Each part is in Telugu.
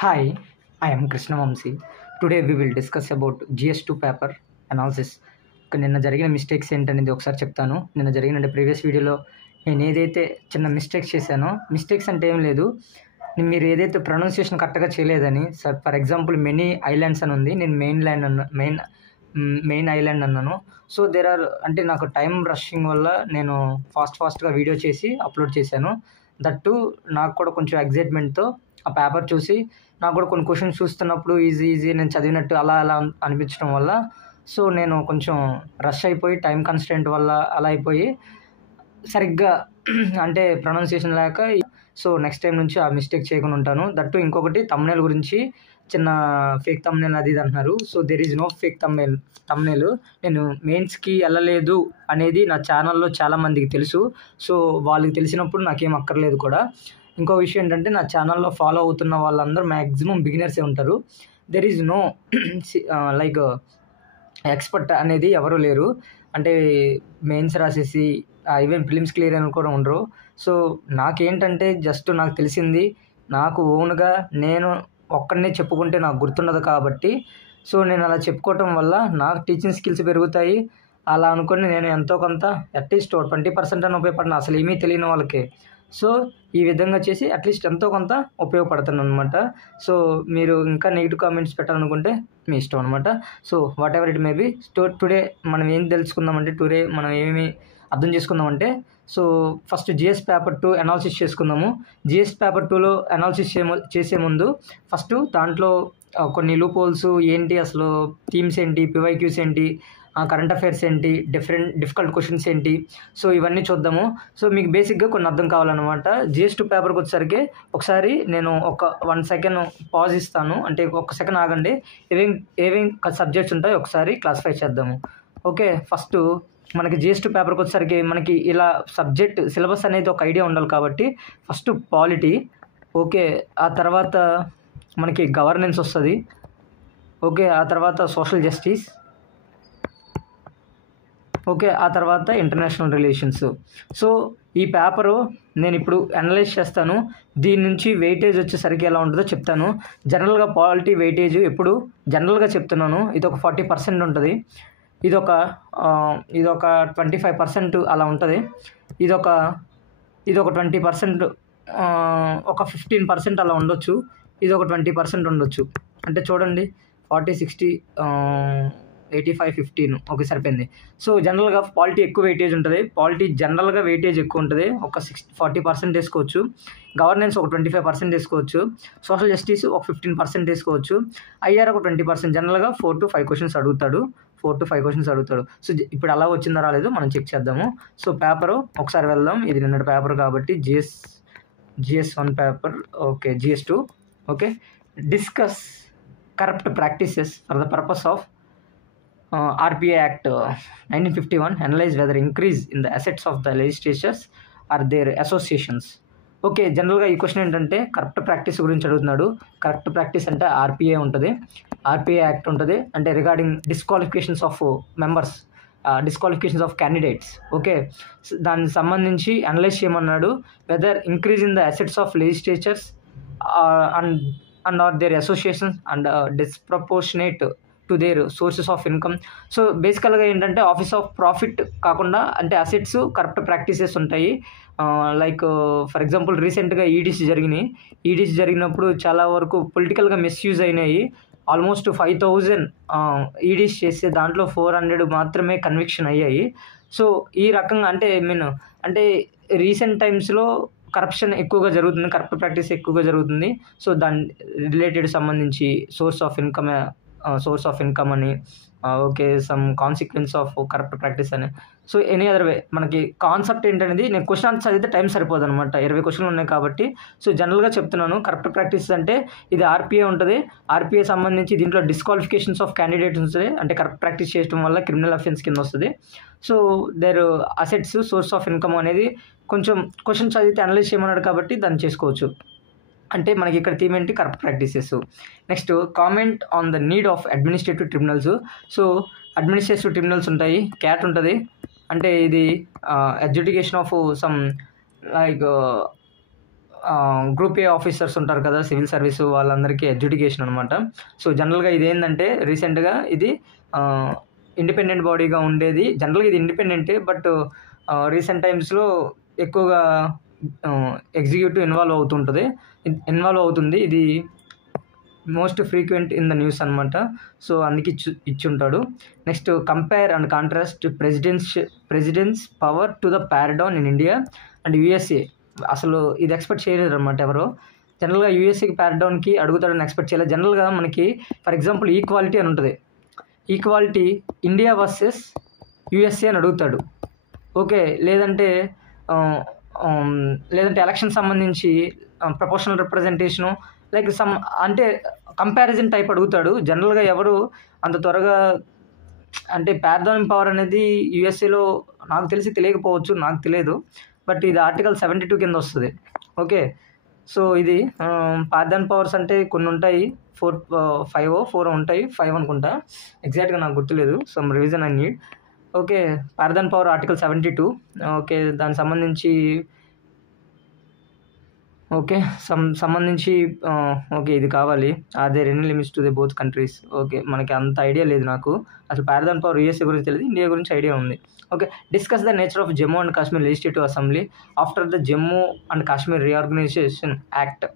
Hi, I am Krishna Vamsi. Today we will discuss about GS2 paper analysis. నిన్న జరిగిన మిస్టేక్స్ ఏంటనేది ఒకసారి చెప్తాను. నిన్న జరిగిన ప్రీవియస్ వీడియోలో నేను ఏదైతే చిన్న మిస్టేక్స్ చేశానో, మిస్టేక్స్ అంటే ఏం లేదు, మీరు ఏదైతే ప్రొనౌన్సియేషన్ కరెక్ట్గా చేయలేదని. ఫర్ ఎగ్జాంపుల్ మెనీ ఐలాండ్స్ అని ఉంది, నేను మెయిన్ ఐలాండ్ అన్నాను. సో దేర్ ఆర్ అంటే నాకు టైం రషింగ్ వల్ల నేను ఫాస్ట్గా వీడియో చేసి అప్లోడ్ చేశాను. దట్టు నాకు కూడా కొంచెం ఎగ్జైట్మెంట్తో ఆ పేపర్ చూసి నాకు కూడా కొన్ని క్వశ్చన్స్ చూస్తున్నప్పుడు ఈజీ నేను చదివినట్టు అలా అనిపించడం వల్ల సో నేను కొంచెం రష్ అయిపోయి టైం కన్స్టెంట్ వల్ల అలా అయిపోయి సరిగ్గా అంటే ప్రొనౌన్సియేషన్ లేక సో నెక్స్ట్ టైం నుంచి ఆ మిస్టేక్ చేయకుండా ఉంటాను. దట్టు ఇంకొకటి తమ్నేల్ గురించి చిన్న ఫేక్ తమ్నేల్ అది ఇది అంటున్నారు. So there is no fake thumbnail. నేను మెయిన్స్కి వెళ్ళలేదు అనేది నా ఛానల్లో చాలామందికి తెలుసు. సో వాళ్ళకి తెలిసినప్పుడు నాకేం అక్కర్లేదు కూడా. ఇంకో విషయం ఏంటంటే నా ఛానల్లో ఫాలో అవుతున్న వాళ్ళందరూ మ్యాక్సిమం బిగినర్సే ఉంటారు. There is no like expert అనేది ఎవరు లేరు. అంటే మెయిన్స్ రాసేసి ఈవెన్ ఫిలిమ్స్ క్లియర్ అని కూడా ఉండరు. సో నాకేంటంటే జస్ట్ నాకు తెలిసింది నాకు ఓన్గా నేను ఒక్కడనే చెప్పుకుంటే నాకు గుర్తుండదు కాబట్టి సో నేను అలా చెప్పుకోవటం వల్ల నాకు టీచింగ్ స్కిల్స్ పెరుగుతాయి. అలా అనుకుని నేను ఎంతో కొంత అట్లీస్ట్ 20% అని ఉపయోగపడిన అసలు ఏమీ తెలియని వాళ్ళకి సో ఈ విధంగా చేసి అట్లీస్ట్ ఎంతో కొంత ఉపయోగపడుతుంది అనమాట. సో మీరు ఇంకా నెగిటివ్ కామెంట్స్ పెట్టాలనుకుంటే మీ ఇష్టం అనమాట. So whatever it may be. Today మనం ఏం తెలుసుకుందామంటే టుడే మనం ఏమి అర్థం చేసుకుందామంటే so first GS paper 2 analysis చేసుకుందాము. జిఎస్ పేపర్ 2లో అనాలిసిస్ చేసే ముందు ఫస్ట్ దాంట్లో కొన్ని లూప్ హోల్స్ ఏంటి, అసలు థీమ్స్ ఏంటి, పివైక్యూస్ ఏంటి, కరెంట్ అఫైర్స్ ఏంటి, డిఫికల్ట్ క్వశ్చన్స్ ఏంటి, సో ఇవన్నీ చూద్దాము. సో మీకు బేసిక్గా కొన్ని అర్థం కావాలన్నమాట. GS2 పేపర్కి వచ్చేసరికి ఒకసారి నేను ఒక 1 సెకండ్ పాజ్ ఇస్తాను, అంటే ఒక సెకండ్ ఆగండి. ఏమేం సబ్జెక్ట్స్ ఉంటాయో ఒకసారి క్లాసిఫై చేద్దాము. ఓకే, ఫస్ట్ మనకి GS2 పేపర్కి వచ్చేసరికి మనకి ఇలా సబ్జెక్ట్ సిలబస్ అనేది ఒక ఐడియా ఉండాలి కాబట్టి ఫస్ట్ పాలిటీ, ఓకే, ఆ తర్వాత మనకి గవర్నెన్స్ వస్తుంది, ఓకే, ఆ తర్వాత సోషల్ జస్టిస్, ఓకే, ఆ తర్వాత ఇంటర్నేషనల్ రిలేషన్స్. సో ఈ పేపరు నేను ఇప్పుడు అనలైజ్ చేస్తాను. దీని నుంచి వెయిటేజ్ వచ్చేసరికి ఎలా ఉంటుందో చెప్తాను. జనరల్గా పాలిటీ వెయిటేజ్ ఎప్పుడు జనరల్గా చెప్తున్నాను, ఇది ఒక 40% ఉంటుంది, ఇదొక 25% అలా ఉంటుంది, ఇదొక 20%, ఒక 15% అలా ఉండొచ్చు, ఇది ఒక 20% ఉండొచ్చు. అంటే చూడండి 40, 60, 85, 15 ఓకే సరిపోయింది. సో జనరల్గా పాలిటీ ఎక్కువ వెయిటేజ్ ఉంటుంది, పాలిటీ జనరల్గా వెయిటేజ్ ఎక్కువ ఉంటుంది, ఒక 40% వేసుకోవచ్చు. గవర్నెన్స్ ఒక 25% వేసుకోవచ్చు, సోషల్ జస్టిస్ ఒక 15% వేసుకోవచ్చు, ఐఆర్ ఒక 20%. జనరల్గా 4 to 5 క్వశ్చన్స్ అడుగుతాడు. సో ఇప్పుడు అలా వచ్చిందా రాలేదు మనం చెక్ చేద్దాము. సో పేపరు ఒకసారి వెళ్దాం. ఇది నిన్నటి పేపర్ కాబట్టి GS1 paper, okay, GS2, okay. Discuss corrupt practices for the purpose of RPA Act 1951, analyse whether increase in the assets of the legislatures or their associations. Okay, జనరల్గా ఈ క్వశ్చన్ ఏంటంటే కరప్ట్ ప్రాక్టీస్ గురించి అడుగుతున్నాడు. కరప్ట్ ప్రాక్టీస్ అంటే RPA ఉంటుంది, RPA యాక్ట్ ఉంటుంది, అంటే regarding disqualifications of members, disqualifications of candidates. Okay, దానికి సంబంధించి అనలైజ్ చేయమన్నాడు. Whether increase in the assets of legislatures and or their associations and disproportionate to their sources of income. So బేసికల్గా ఏంటంటే ఆఫీస్ ఆఫ్ ప్రాఫిట్ కాకుండా అంటే అసెట్స్ కరప్ట్ ప్రాక్టీసెస్ ఉంటాయి. లైక్ ఫర్ ఎగ్జాంపుల్ రీసెంట్గా ఈడీసీ జరిగినప్పుడు చాలా వరకు పొలిటికల్గా మిస్యూజ్ అయినాయి. ఆల్మోస్ట్ 5,000 ఈడీసీ చేస్తే దాంట్లో 400 మాత్రమే కన్విక్షన్ అయ్యాయి. సో ఈ రకంగా అంటే రీసెంట్ టైమ్స్లో కరప్షన్ ఎక్కువగా జరుగుతుంది, కరప్ట్ ప్రాక్టీస్ ఎక్కువగా జరుగుతుంది. సో దాని రిలేటెడ్ సంబంధించి సోర్స్ ఆఫ్ ఇన్కమ్ అని, okay, some consequence of corrupt practice అని. సో ఎనీ అదర్ వే మనకి కాన్సెప్ట్ ఏంటనేది నేను క్వశ్చన్ ఆన్సర్ చదివితే టైం సరిపోదు అనమాట, 20 క్వశ్చన్లు ఉన్నాయి కాబట్టి. సో జనరల్గా చెప్తున్నాను, కరప్ట్ ప్రాక్టీస్ అంటే ఇది RPA ఉంటుంది. RPA సంబంధించి దీంట్లో డిస్క్వాలిఫికేషన్స్ ఆఫ్ క్యాండిడేట్స్ ఉంటుంది, అంటే కరప్ట్ ప్రాక్టీస్ చేయడం వల్ల క్రిమినల్ అఫెన్స్ కింద వస్తుంది. So their assets, source of income అనేది కొంచెం క్వశ్చన్ చదివితే అనలైజ్ చేయమన్నాడు కాబట్టి దాన్ని చేసుకోవచ్చు. అంటే మనకి ఇక్కడ థీమ్ ఏంటి, corrupt practices. Next comment on the need of administrative tribunals. So administrative tribunals ఉంటాయి, క్యాట్ ఉంటుంది, అంటే ఇది adjudication of some like group A officers ఉంటారు కదా, సివిల్ సర్వీస్ వాళ్ళందరికీ అడ్జుడికేషన్ అనమాట. సో జనరల్గా ఇది ఏంటంటే రీసెంట్గా ఇది ఇండిపెండెంట్ బాడీగా ఉండేది. జనరల్గా ఇది ఇండిపెండెంటే, బట్ రీసెంట్ టైమ్స్లో ఎక్కువగా ఎగ్జిక్యూటివ్ ఇన్వాల్వ్ అవుతుంది. ఇది most frequent in the news అనమాట. సో అందుకే ఇచ్చుంటాడు. Next, compare and contrast president's power to the pardon in India and USA. అసలు ఇది ఎక్స్పెక్ట్ చేయలేరు అనమాట ఎవరు. జనరల్గా యూఎస్ఏకి పారడాన్కి అడుగుతాడని ఎక్స్పెక్ట్ చేయలేదు. జనరల్గా మనకి ఫర్ ఎగ్జాంపుల్ ఈక్వాలిటీ అని ఉంటుంది. ఈక్వాలిటీ ఇండియా వర్సెస్ యూఎస్ఏ అని అడుగుతాడు. ఓకే, లేదంటే ఎలక్షన్ సంబంధించి ప్రపోర్షనల్ రిప్రజెంటేషను లైక్ అంటే కంపారిజన్ టైప్ అడుగుతాడు. జనరల్గా ఎవరు అంత త్వరగా అంటే పారడాన్ పవర్ అనేది యూఎస్ఏలో నాకు తెలియకపోవచ్చు, నాకు తెలియదు. బట్ ఇది ఆర్టికల్ 72 కింద వస్తుంది. ఓకే, సో ఇది పారడాన్ పవర్స్ అంటే కొన్ని ఉంటాయి, 4 ఉంటాయి, 5 అనుకుంటా, ఎగ్జాక్ట్గా నాకు గుర్తులేదు. Some revision I need. Okay, pardon power article 72. Okay, దానికి సంబంధించి ఓకే ఇది కావాలి. Are there any limits to the both countries. Okay, మనకి అంత ఐడియా లేదు నాకు. అసలు పారడాన్ పవర్ యూఎస్ఏ గురించి తెలియదు, ఇండియా గురించి ఐడియా ఉంది. Okay, discuss the nature of Jammu and Kashmir legislative assembly after the Jammu and Kashmir reorganisation act.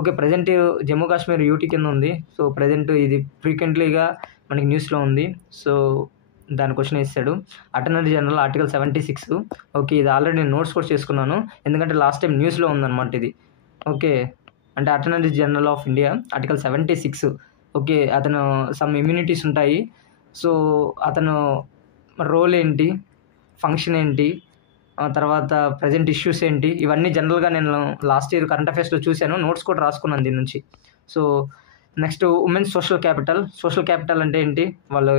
Okay, present Jammu Kashmir UT కింద ఉంది. సో ప్రజెంట్ ఇది ఫ్రీక్వెంట్లీగా మనకి న్యూస్లో ఉంది. సో దాని క్వశ్చన్ ఇస్తాడు. Attorney general article 76. ఓకే, ఇది ఆల్రెడీ నేను నోట్స్ కూడా చేసుకున్నాను, ఎందుకంటే లాస్ట్ టైం న్యూస్లో ఉందన్నమాట ఇది. ఓకే, అంటే attorney general of India article 76. Okay, అతను సమ్ ఇమ్యూనిటీస్ ఉంటాయి. సో అతను రోల్ ఏంటి, ఫంక్షన్ ఏంటి, తర్వాత ప్రజెంట్ ఇష్యూస్ ఏంటి, ఇవన్నీ జనరల్గా నేను లాస్ట్ ఇయర్ కరెంట్ అఫైర్స్లో చూశాను, నోట్స్ కూడా రాసుకున్నాను దీని నుంచి. So next, women's social capital అంటే ఏంటి, వాళ్ళు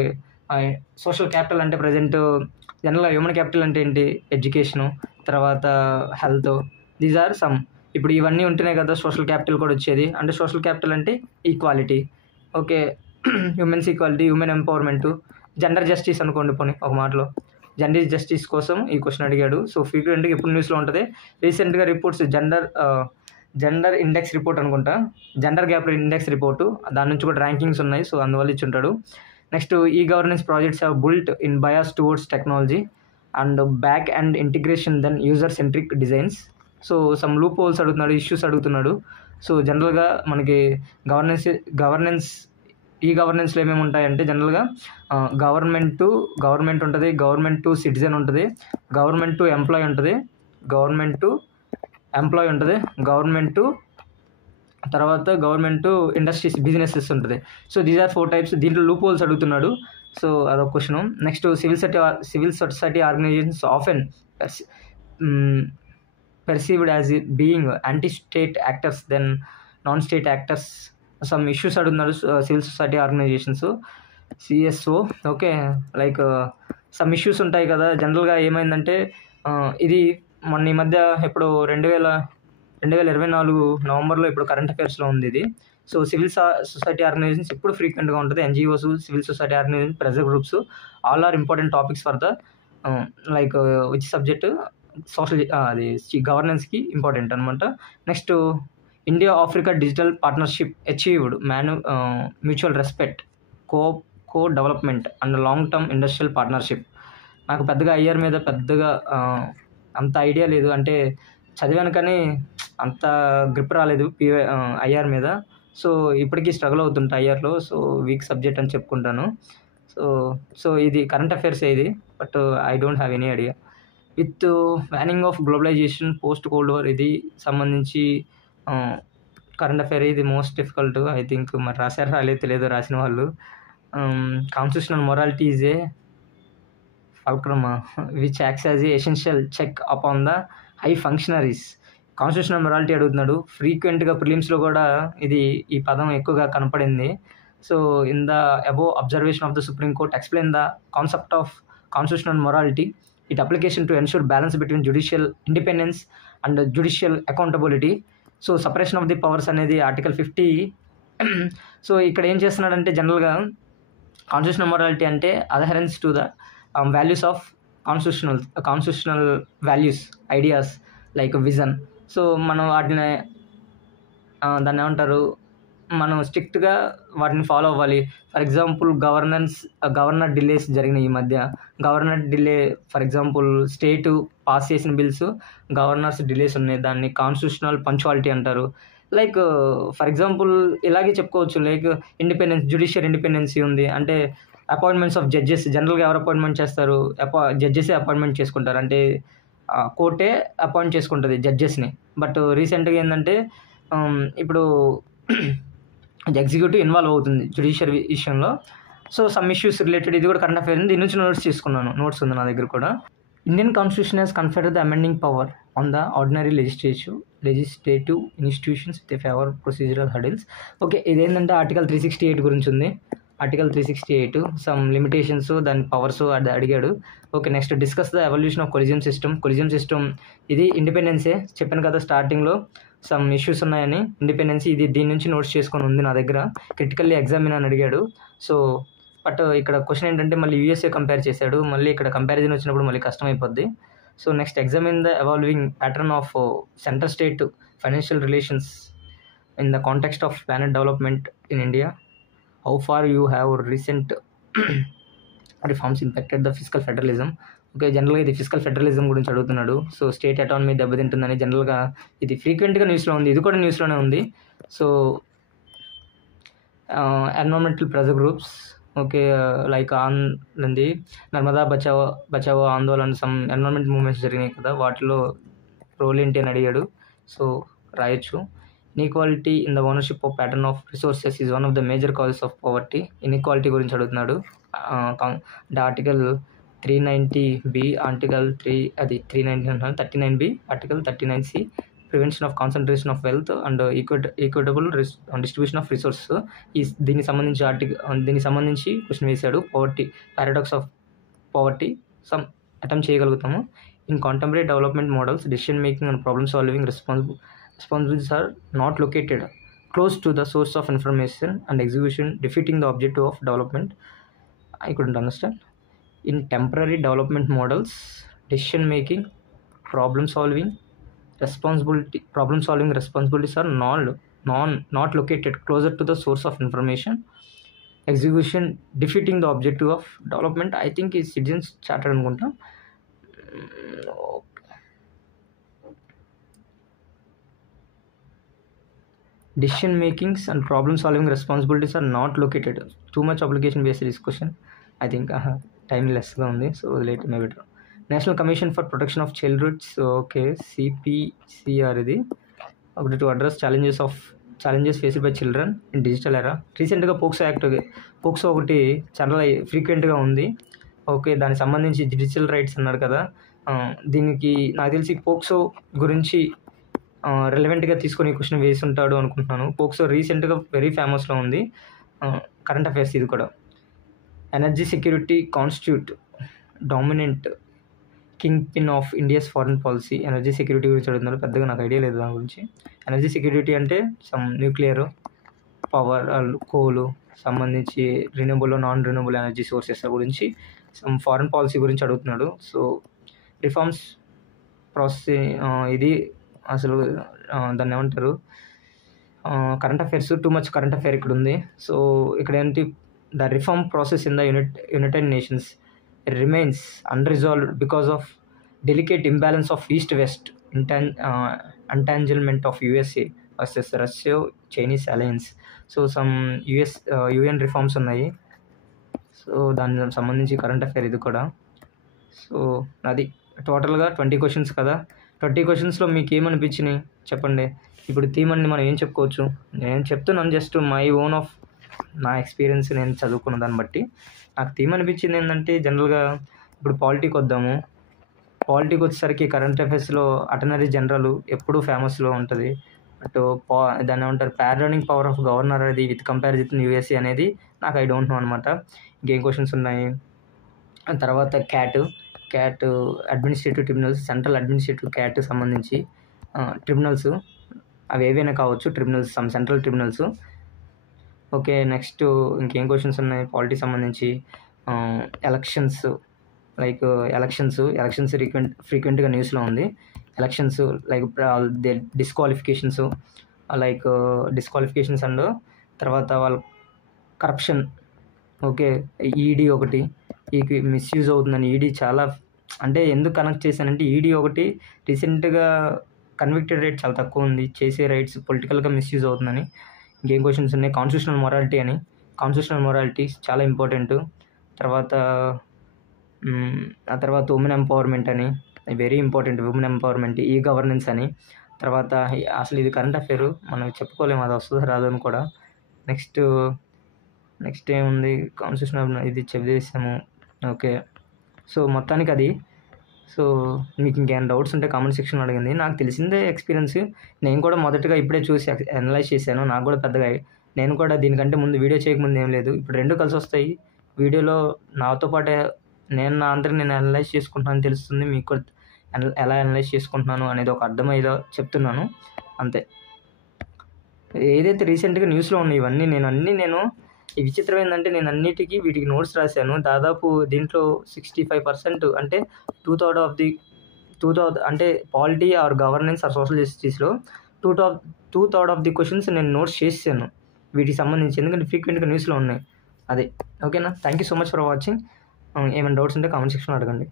సోషల్ క్యాపిటల్ అంటే ప్రజెంట్ జనరల్గా హ్యూమన్ క్యాపిటల్ అంటే ఏంటి, ఎడ్యుకేషను, తర్వాత హెల్త్, దీస్ ఆర్ సమ్. ఇప్పుడు ఇవన్నీ ఉంటేనే కదా సోషల్ క్యాపిటల్ కూడా వచ్చేది. అంటే సోషల్ క్యాపిటల్ అంటే equality. Okay, humans equality, human empowerment, gender justice అనుకోండి. పోనీ ఒక మాటలో జెండర్ జస్టిస్ కోసం ఈ క్వశ్చన్ అడిగాడు. సో ఫ్రీక్వెంట్గా ఎప్పుడు న్యూస్లో ఉంటుంది. రీసెంట్గా రిపోర్ట్స్ జెండర్ ఇండెక్స్ రిపోర్ట్ అనుకుంటా, జెండర్ గ్యాప్ ఇండెక్స్ రిపోర్టు, దాని నుంచి కూడా ర్యాంకింగ్స్ ఉన్నాయి. సో అందువల్ల ఇచ్చి ఉంటాడు. నెక్స్ట్, ఈ governance projects have built in bias towards technology and back and integration then user centric designs. So some loopholes అడుగుతున్నాడు, ఇష్యూస్ అడుగుతున్నాడు. సో జనరల్గా మనకి ఈ గవర్నెన్స్లో ఏమేమి ఉంటాయంటే జనరల్గా గవర్నమెంట్ ఉంటుంది, గవర్నమెంట్ టు సిటిజన్ ఉంటుంది, గవర్నమెంట్ టు ఎంప్లాయ్ ఉంటుంది, గవర్నమెంట్ టు ఇండస్ట్రీస్ బిజినెసెస్ ఉంటుంది. So these are 4 types. దీంట్లో లూప్ హోల్స్ అడుగుతున్నాడు. సో అదొక question. Next, civil society organisations often perceived as being anti-state actors than non-state actors. Some issues అడుగుతున్నారు civil society organisations, CSO. Okay, like some issues ఉంటాయి కదా. జనరల్గా ఏమైందంటే ఇది మొన్న ఈ మధ్య ఇప్పుడు 2024 నవంబర్లో ఇప్పుడు కరెంట్ అఫైర్స్లో ఉంది ఇది. సో సివిల్ సొసైటీ ఆర్గనైజేషన్స్ ఇప్పుడు ఫ్రీక్వెంట్గా ఉంటుంది. NGOs, civil society organisation, pressure groups, all are important topics for the like which subject social అది గవర్నెన్స్కి ఇంపార్టెంట్ అనమాట. Next, India Africa digital partnership achieved mutual respect, co development and long term industrial partnership. నాకు పెద్దగా ఐఆర్ మీద అంత ఐడియా లేదు, అంటే చదివాను కానీ అంత గ్రిప్ రాలేదు ఐఆర్ మీద. సో ఇప్పటికీ స్ట్రగుల్ అవుతుంటా ఐఆర్లో. సో వీక్ సబ్జెక్ట్ అని చెప్పుకుంటాను. సో ఇది కరెంట్ అఫైర్స్ ఇది, but I don't have any idea. With waning of globalisation post cold war, ఇది సంబంధించి కరెంట్ అఫైర్. ఇది మోస్ట్ డిఫికల్ట్ ఐ థింక్. మరి రాలేదు తెలియదు రాసిన వాళ్ళు. Constitutional morality is a fulcrum which acts as a essential check upon the high functionaries. Constitutional morality అడుగుతున్నాడు. ఫ్రీక్వెంట్గా ప్రిలిమ్స్లో కూడా ఈ పదం ఎక్కువగా కనపడింది. So in the above observation of the Supreme Court explain the concept of constitutional morality, it application to ensure balance between judicial independence and judicial accountability. So separation of the powers అనేది ఆర్టికల్ 50. సో ఇక్కడ ఏం చేస్తున్నాడంటే జనరల్గా కాన్స్టిట్యూషనల్ మొరాలిటీ అంటే adherence to the values of constitutional values, ideas like vision, so మనం వాటిని దాన్ని ఏమంటారు, మనం స్ట్రిక్ట్గా వాటిని ఫాలో అవ్వాలి. ఫర్ ఎగ్జాంపుల్ గవర్నర్ డిలేస్ జరిగినాయి ఈ మధ్య. Governor delay, for example state pass చేసిన బిల్స్ గవర్నర్స్ డిలేస్ ఉన్నాయి, దాన్ని కాన్స్టిట్యూషనల్ పంచువాలిటీ అంటారు. లైక్ ఫర్ ఎగ్జాంపుల్ ఇలాగే చెప్పుకోవచ్చు, లైక్ జ్యుడిషియల్ ఇండిపెండెన్సీ ఉంది. అంటే అపాయింట్మెంట్స్ ఆఫ్ జడ్జెస్, జనరల్గా ఎవరు అపాయింట్మెంట్ చేస్తారు, జడ్జెసే అపాయింట్మెంట్ చేసుకుంటారు. అంటే కోర్టే అపాయింట్ చేసుకుంటుంది జడ్జెస్ని. బట్ రీసెంట్గా ఏంటంటే ఇప్పుడు ఎగ్జిక్యూటివ్ ఇన్వాల్వ్ అవుతుంది జ్యుడిషియల్ విషయంలో. సో సమ్ ఇష్యూస్ రిలేటెడ్, ఇది కూడా కరెంట్ అఫైర్ ఉంది, దీని నుంచి నోట్స్ ఉంది నా దగ్గర కూడా. Indian constitution has conferred the amending power on the ordinary legislative institutions with fewer procedural hurdles. Okay, ఇదేంటంటే ఆర్టికల్ 368 గురించి ఉంది. ఆర్టికల్ 368 సమ్ లిమిటేషన్స్, దాని పవర్స్ అది అడిగాడు. Okay, next discuss the evolution of collegium system. ఇది ఇండిపెండెన్సే చెప్పాను కదా స్టార్టింగ్లో, సమ్ ఇష్యూస్ ఉన్నాయని. ఇండిపెండెన్సీ ఇది, దీని నుంచి నోట్స్ చేసుకొని ఉంది నా దగ్గర. క్రిటికల్లీ ఎగ్జామిన్ అని అడిగాడు. సో బట్ ఇక్కడ క్వశ్చన్ ఏంటంటే మళ్ళీ యూఎస్ఏ కంపేర్ చేశాడు, మళ్ళీ ఇక్కడ కంపారిజన్ వచ్చినప్పుడు మళ్ళీ కష్టమైపోద్ది. So next examine the evolving pattern of centre state financial relations in the context of planet development in India. How far you have recent reforms impacted the physical federalism. Okay, జనరల్గా ఇది ఫిజికల్ ఫెడరలిజం గురించి అడుగుతున్నాడు. సో స్టేట్ అటానమీ దెబ్బతింటుందని జనరల్గా ఇది ఫ్రీక్వెంట్గా న్యూస్లో ఉంది, ఇది కూడా న్యూస్లోనే ఉంది. So environmental pressure groups, okay, like ఉంది నర్మదా బచావో ఆందోళన, సమ్ ఎన్విరాన్మెంట్ మూవ్మెంట్స్ జరిగినాయి కదా, వాటిలో రోల్ ఏంటి అని అడిగాడు. సో రాయొచ్చు. Inequality in the ownership of pattern of resources is one of the major causes of poverty. Inequality గురించి అడుగుతున్నాడు. అంటే article 390B, article 39B, article 39C, prevention of concentration of wealth and equitable distribution of resources. దీనికి సంబంధించి క్వశ్చన్ వేశాడు. Paradox of poverty some attempt చేయగలుగుతాము. In contemporary development models, decision making and problem solving responsibilities are not located close to the source of information and execution defeating the objective of development. I couldn't understand. In temporary development models, decision making, problem solving responsibilities are not located closer to the source of information, execution defeating the objective of development. I think is Citizens Charter anukunta. Decision makings and problem solving responsibilities are not located. Too much application based this question. I think time less ga undi, so later maybe better. National Commission for Protection of Child Rights, okay, CPCR idi ఒకటి to address challenges faced by children in digital era. రీసెంట్గా పోక్సో ఒకటి చాలా ఫ్రీక్వెంట్గా ఉంది. ఓకే, దానికి సంబంధించి డిజిటల్ రైట్స్ అన్నారు కదా, దీనికి నాకు తెలిసి పోక్సో గురించి రిలవెంట్గా తీసుకొని క్వశ్చన్ వేసి ఉంటాడు అనుకుంటున్నాను. పోక్సో రీసెంట్గా వెరీ ఫేమస్లో ఉంది. కరెంట్ అఫైర్స్ ఇది కూడా. Energy security constitute dominant king pin of India's foreign policy. Energy security గురించి అడుగుతున్నారు, పెద్దగా నాకు ఐడియా లేదు దాని గురించి. ఎనర్జీ సెక్యూరిటీ అంటే సమ్ న్యూక్లియర్ పవర్, కోలు సంబంధించి నాన్ రిన్యూబుల్ ఎనర్జీ సోర్సెస్ గురించి, సమ్ ఫారెన్ పాలసీ గురించి అడుగుతున్నాడు. సో రిఫార్మ్స్ ప్రాసెస్ ఇది అసలు దాన్ని ఏమంటారు, current affairs too much current affair ఇక్కడ ఉంది. సో ఇక్కడ ఏంటి, the reform process in the United nations remains unresolved because of delicate imbalance of east west entanglement of USA versus Russia Chinese alliance. So some UN reforms ఉన్నాయి. సో దానికి సంబంధించి కరెంట్ అఫైర్ ఇది కూడా. సో అది టోటల్గా 20 క్వశ్చన్స్ కదా. 20 క్వశ్చన్స్లో మీకు ఏమనిపించినాయి చెప్పండి. ఇప్పుడు థీమ్ అని మనం ఏం చెప్పుకోవచ్చు, నేను చెప్తున్నాను జస్ట్ మై ఓన్ ఆఫ్ నా ఎక్స్పీరియన్స్, నేను చదువుకున్న దాన్ని బట్టి నాకు థీమ్ అనిపించింది ఏంటంటే, జనరల్గా ఇప్పుడు పాలిటిక్ వద్దాము. పాలిటిక్ వచ్చేసరికి కరెంట్ అఫైర్స్లో అటర్నరీ జనరల్ ఎప్పుడూ ఫేమస్లో ఉంటుంది. బట్ దాన్ని ఏమంటారు, ప్యారనింగ్ పవర్ ఆఫ్ గవర్నర్ అది విత్ కంపారిజన్ యూఎస్ఏ అనేది నాకు ఐ డోంట్ నో అనమాట. ఇంకేం క్వశ్చన్స్ ఉన్నాయి. తర్వాత cat administrative tribunals, central administrative cat సంబంధించి ట్రిబ్యునల్స్, అవి ఏవైనా కావచ్చు tribunals, some central tribunals. Okay, next ఇంకేం క్వశ్చన్స్ ఉన్నాయి పాలిటిక్స్ సంబంధించి. ఎలక్షన్స్ ఫ్రీక్వెంట్గా న్యూస్లో ఉంది. Elections like disqualifications disqualifications and తర్వాత వాళ్ళ కరప్షన్. ఓకే, ఈడీ ఒకటి ఈ మిస్యూజ్ అవుతుందని ఈడీ చాలా, అంటే ఎందుకు కనెక్ట్ చేశానంటే ఈడీ ఒకటి రీసెంట్గా కన్విక్టెడ్ రేట్ చాలా తక్కువ ఉంది, చేసే రైట్స్ పొలిటికల్గా మిస్యూజ్ అవుతుందని. ఇంకేం క్వశ్చన్స్ ఉన్నాయి, కాన్స్టిట్యూషనల్ మొరాలిటీ అని, కాన్స్టిట్యూషనల్ మొరాలిటీ చాలా ఇంపార్టెంట్. తర్వాత ఆ తర్వాత ఉమెన్ ఎంపవర్మెంట్ అని, very important women empowerment, e governance అని. తర్వాత అసలు ఇది కరెంట్ అఫేర్, మనం చెప్పుకోలేము అది వస్తుందో రాదు అని కూడా. నెక్స్ట్ ఏముంది, కాన్స్టిట్యూషన్ ఇది చేసాము. ఓకే, సో మొత్తానికి అది. సో మీకు ఇంకేమైనా డౌట్స్ ఉంటే కామెంట్ సెక్షన్లో అడిగింది. నాకు తెలిసిందే ఎక్స్పీరియన్స్, నేను కూడా మొదటగా ఇప్పుడే చూసి అనలైజ్ చేశాను. నాకు కూడా పెద్దగా నేను కూడా దీనికంటే ముందు వీడియో చేయకముందు ఏం లేదు, ఇప్పుడు రెండు కలిసి వస్తాయి. వీడియోలో నాతో పాటే నేను నా అందరికి నేను అనలైజ్ చేసుకుంటున్నాను తెలుస్తుంది, మీకు కూడా ఎలా అనలైజ్ చేసుకుంటున్నాను అనేది ఒక అర్థమయ్యేలా చెప్తున్నాను అంతే. ఏదైతే రీసెంట్గా న్యూస్లో ఉన్నాయి ఇవన్నీ నేను ఈ విచిత్రం ఏంటంటే నేను అన్నిటికీ వీటికి నోట్స్ రాశాను. దాదాపు దీంట్లో 65% అంటే 2/3 అంటే polity or governance or social జస్టిస్లో 2/3 ఆఫ్ ది క్వశ్చన్స్ నేను నోట్స్ చేసాను వీటికి సంబంధించి, ఎందుకంటే ఫ్రీక్వెంట్గా న్యూస్లో ఉన్నాయి. అదే ఓకేనా. Thank you so much for watching. ఏమైనా డౌట్స్ ఉంటే కామెంట్ సెక్షన్లో అడగండి.